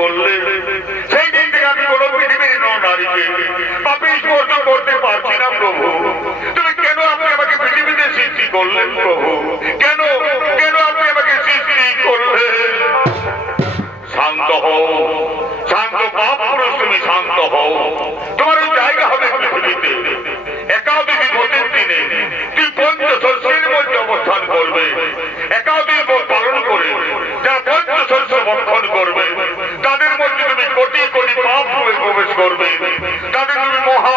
করলে সেই দিন থেকে আমি কোনো পৃথিবীর নারীকে পাপী স্পর্শ করতে পারছি না প্রভু। তুমি কেন আপনি আমাকে পৃথিবীতে সৃষ্টি করলেন প্রভু? কেন কেন আপনি আমাকে সৃষ্টি করলেন? শান্ত হও, শান্ত পাপ পুরুষ, তুমি শান্ত হও। তোমার ওই জায়গা হবে পৃথিবীতে। একাদশী ব্রতের দিনে তুই পঞ্চশস্যের মধ্যে অবস্থান করবে। একাদশী ব্রত পালন করে যারা পঞ্চশস্য ভক্ষণ করবে তাদের মধ্যে তুমি কোটি কোটি পাপ প্রবেশ করবে, তাদের তুমি মহা